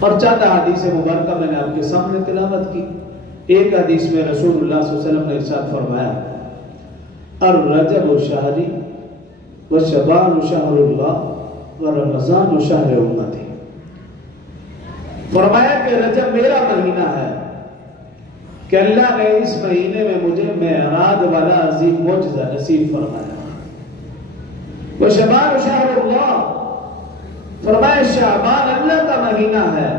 اور چند حدیث مبارکہ میں نے آپ کے سامنے تلاوت کی۔ ایک حدیث میں رسول اللہ صلی اللہ علیہ وسلم نے ارشاد فرمایا الرجب شہری وشعبان شہر اللہ ورمضان شہر امتی۔ فرمایا کہ رجب میرا مہینہ ہے کہ اللہ نے اس مہینے میں مجھے معراج والا عظیم معجزہ نصیب فرمایا۔ وشعبان شہر اللہ، فرمایا شعبان اللہ کا مہینہ ہے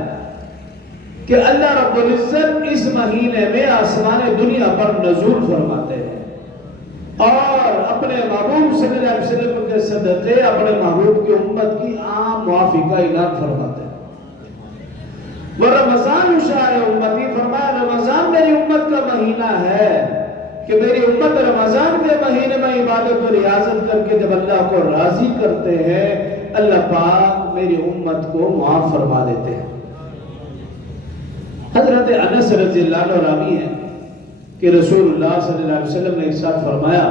کہ اللہ رب العزت اس مہینے میں آسمان دنیا پر نزول فرماتے ہیں اور اپنے محبوب صلی اللہ علیہ وسلم کے صدقے اپنے محبوب کی امت کی عام معافی کا اعلان فرماتے ہیں۔ ورمضان شہر امتی، فرمایا رمضان میری امت کا مہینہ ہے کہ میری امت رمضان کے مہینے میں عبادت و ریاضت کر کے جب اللہ کو راضی کرتے ہیں اللہ پاک میری امت کو معاف فرما دیتے ہیں۔ حضرت انس رضی اللہ عنہ راوی ہیں کہ رسول اللہ صلی اللہ علیہ وسلم نے ارشاد فرمایا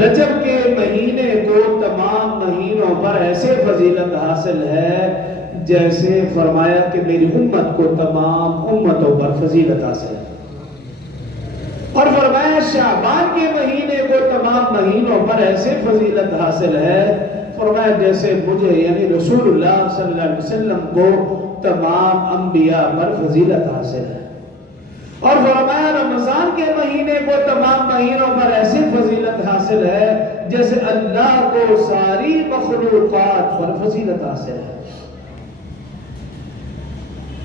رجب کے مہینے کو تمام مہینوں پر ایسے فضیلت حاصل ہے جیسے فرمایا کہ میری امت کو تمام امتوں پر فضیلت حاصل ہے، اور فرمایا شعبان کے مہینے کو تمام مہینوں پر ایسے فضیلت حاصل ہے فرمایا جیسے مجھے یعنی رسول اللہ صلی اللہ علیہ وسلم کو تمام انبیاء پر فضیلت حاصل ہے، اور فرمایا رمضان کے مہینے کو تمام مہینوں پر ایسی فضیلت حاصل ہے جیسے اللہ کو ساری مخلوقات پر فضیلت حاصل ہے۔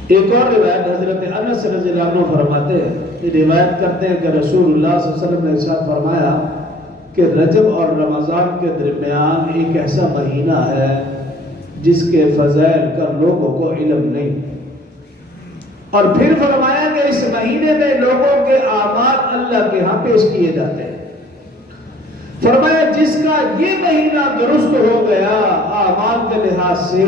ایک اور روایت حضرت انس رضی اللہ عنہ فرماتے ہیں، روایت کرتے ہیں کہ رسول اللہ صلی اللہ علیہ وسلم نے ارشاد فرمایا کہ رجب اور رمضان کے درمیان ایک ایسا مہینہ ہے جس کے فضائل کا لوگوں کو علم نہیں، اور پھر فرمایا کہ اس مہینے میں لوگوں کے اعمال اللہ کے ہاں پیش کیے جاتے ہیں۔ فرمایا جس کا یہ مہینہ درست ہو گیا اعمال کے لحاظ سے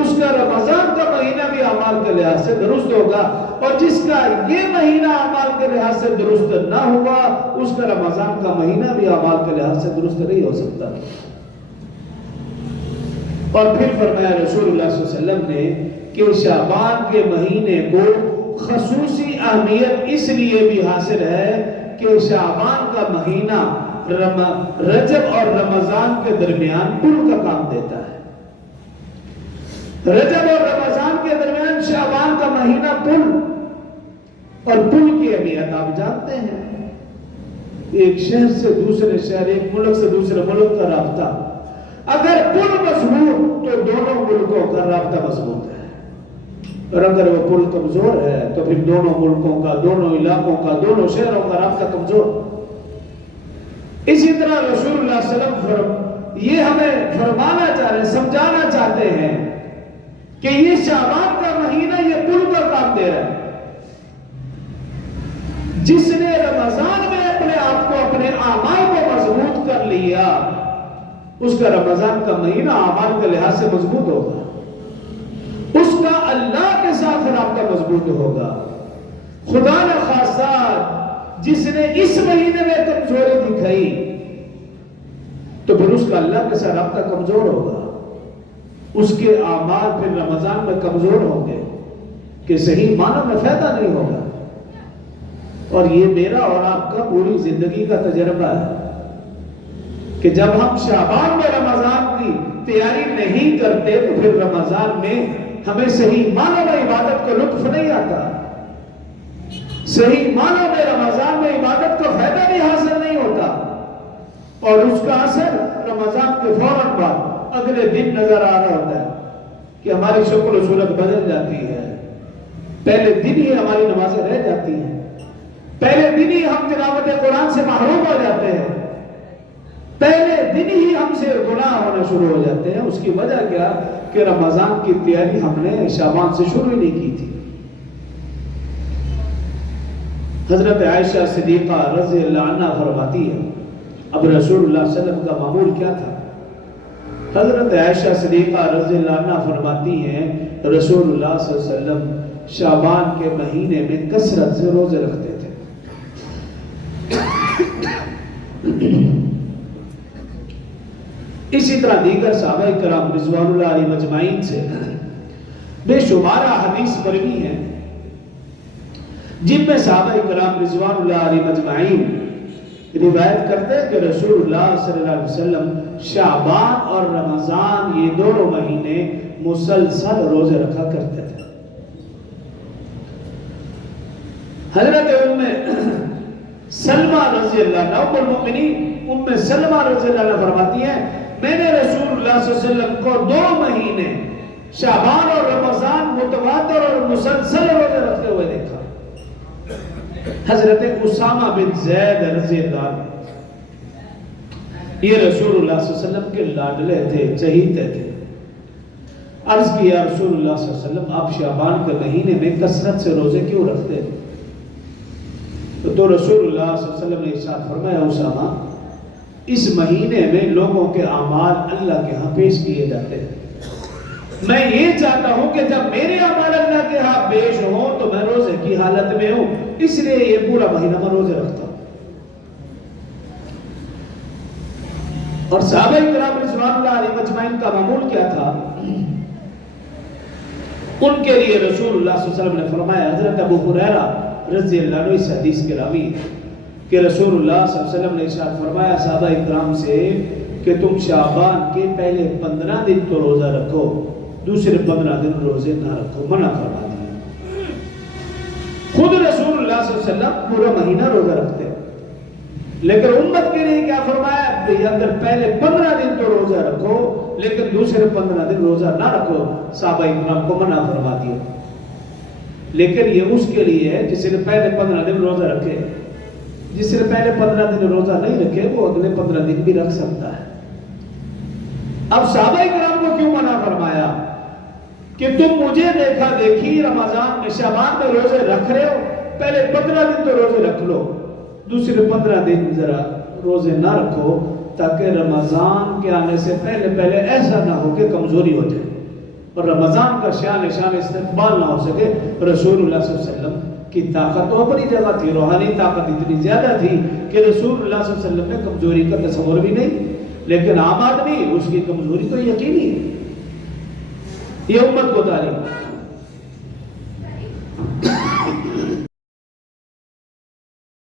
اس کا رمضان کا مہینہ بھی اعمال کے لحاظ سے درست ہوگا، اور جس کا یہ مہینہ اعمال کے لحاظ سے درست نہ ہوا اس کا رمضان کا مہینہ بھی اعمال کے لحاظ سے درست نہیں ہو سکتا۔ اور پھر فرمایا رسول اللہ صلی اللہ علیہ وسلم نے کہ شعبان کے مہینے کو خصوصی اہمیت اس لیے بھی حاصل ہے کہ شعبان کا مہینہ رجب اور رمضان کے درمیان پل کا کام دیتا ہے۔ رجب اور رمضان کے درمیان شعبان کا مہینہ پل، اور پل کی اہمیت آپ جانتے ہیں، ایک شہر سے دوسرے شہر، ایک ملک سے دوسرے ملک کا رابطہ، اگر پل مضبوط تو دونوں ملکوں کا رابطہ مضبوط ہے، اور اگر وہ پل کمزور ہے تو پھر دونوں ملکوں کا، دونوں علاقوں کا، دونوں شہروں کا رابطہ کمزور۔ اسی طرح رسول اللہ صلی اللہ علیہ وسلم یہ ہمیں فرمانا چاہ رہے ہیں، سمجھانا چاہتے ہیں کہ یہ شعبان کا مہینہ یہ پل کا کام دے رہا ہے۔ جس نے رمضان میں اپنے آپ کو، اپنے اعمال کو مضبوط کر لیا اس کا رمضان کا مہینہ اعمال کے لحاظ سے مضبوط ہوگا، اس کا اللہ کے ساتھ رابطہ مضبوط ہوگا۔ خدا نخواستہ جس نے اس مہینے میں کمزوری دکھائی تو پھر اس کا اللہ کے ساتھ رابطہ کمزور ہوگا، اس کے اعمال پھر رمضان میں کمزور ہوں گے کہ صحیح معنوں میں فائدہ نہیں ہوگا۔ اور یہ میرا اور آپ کا پوری زندگی کا تجربہ ہے کہ جب ہم شعبان میں رمضان کی تیاری نہیں کرتے تو پھر رمضان میں ہمیں صحیح معنوں میں عبادت کا لطف نہیں آتا، صحیح معنوں میں رمضان میں عبادت کا فائدہ بھی حاصل نہیں ہوتا، اور اس کا اثر رمضان کے فوراً بعد اگلے دن نظر آ رہا ہوتا ہے کہ ہماری شکل و صورت بدل جاتی ہے، پہلے دن ہی ہماری نمازیں رہ جاتی ہیں، پہلے دن ہی ہم تلاوت قرآن سے محروم ہو جاتے ہیں، پہلے دن ہی ہم سے گناہ ہونا شروع ہو جاتے ہیں۔ اس کی وجہ کیا کہ رمضان کی تیاری ہم نے شعبان سے شروع ہی نہیں کی تھی۔ حضرت عائشہ صدیقہ رضی اللہ عنہ فرماتی ہے، اب رسول اللہ صلی اللہ علیہ وسلم کا معمول کیا تھا؟ حضرت عائشہ صدیقہ رضی اللہ عنہ فرماتی ہیں رسول اللہ صلی اللہ علیہ وسلم شعبان کے مہینے میں کثرت سے روزے رکھتے تھے۔ اسی طرح دیگر صحابہ کرام رضوان اللہ علیہ مجمعین سے بے شمار حدیث مروی ہیں جن میں صحابہ کرام رضوان اللہ علیہ مجمعین روایت کرتے ہیں کہ رسول اللہ صلی اللہ علیہ وسلم شعبان اور رمضان یہ دونوں مہینے مسلسل روزے رکھا کرتے تھے۔ حضرت ام سلمہ رضی اللہ عنہ ام المؤمنین ام سلمہ رضی اللہ عنہ فرماتی ہیں میں نے رسول اللہ صلی اللہ علیہ وسلم کو 2 مہینے شعبان اور رمضان متواتر اور مسلسل روزے رکھتے ہوئے دیکھا۔ حضرت اسامہ بن زید رضی اللہ عنہ یہ رسول اللہ صلی اللہ علیہ وسلم کے لاڈلے تھے، چہیتے تھے۔ عرض کیا رسول اللہ صلی اللہ علیہ وسلم آپ شعبان کے مہینے میں کثرت سے روزے کیوں رکھتے ہیں؟ تو رسول اللہ صلی اللہ علیہ وسلم نے ارشاد فرمایا اسامہ اس مہینے میں لوگوں کے اعمال اللہ کے ہاں پیش کیے جاتے ہیں، میں یہ چاہتا ہوں کہ جب میرے اعمال اللہ کے ہاں پیش ہوں تو میں روزے کی حالت میں ہوں، اس لیے یہ پورا مہینہ میں روزے رکھتا ہوں۔ اور صحابہ کرام رضوان اللہ علیہ مجمعین کا معمول کیا تھا؟ ان کے لیے رسول اللہ صلی اللہ علیہ وسلم نے فرمایا، حضرت ابو ہریرہ رضی اللہ عنہ اس حدیث کے راوی کہ رسول اللہ صلی اللہ علیہ وسلم نے ارشاد فرمایا صحابہ اکرام سے کہ تم شعبان کے پہلے 15 دن تو روزہ رکھو، دوسرے 15 دن روزے نہ رکھو، منع فرما دیا۔ خود رسول اللہ صلی اللہ علیہ وسلم پورا مہینہ روزہ رکھتے لیکن امت کے لیے کیا فرمایا؟ اگر پہلے 15 دن تو روزہ رکھو لیکن دوسرے 15 دن روزہ نہ رکھو، صحابہ اکرام کو منع فرما دیا۔ لیکن یہ اس کے لیے ہے جس نے پہلے 15 دن روزہ رکھے، جس نے پہلے 15 دن روزہ نہیں رکھے وہ اگلے 15 دن بھی رکھ سکتا ہے۔ اب صحابہ کرام کو کیوں منع فرمایا کہ تم مجھے دیکھا دیکھی رمضان میں شعبان میں روزے رکھ رہے ہو، پہلے 15 دن تو روزے رکھ لو، دوسرے 15 دن ذرا روزے نہ رکھو تاکہ رمضان کے آنے سے پہلے ایسا نہ ہو کہ کمزوری ہو جائے اور رمضان کا شان استقبال نہ ہو سکے۔ رسول اللہ صلی اللہ علیہ وسلم کی طاقت تو اپنی جگہ تھی، روحانی طاقت اتنی زیادہ تھی کہ رسول اللہ صلی اللہ علیہ وسلم میں کمزوری کا تصور بھی نہیں، لیکن عام آدمی اس کی کمزوری تو یقینی ہے۔ یہ امت کو تعلیم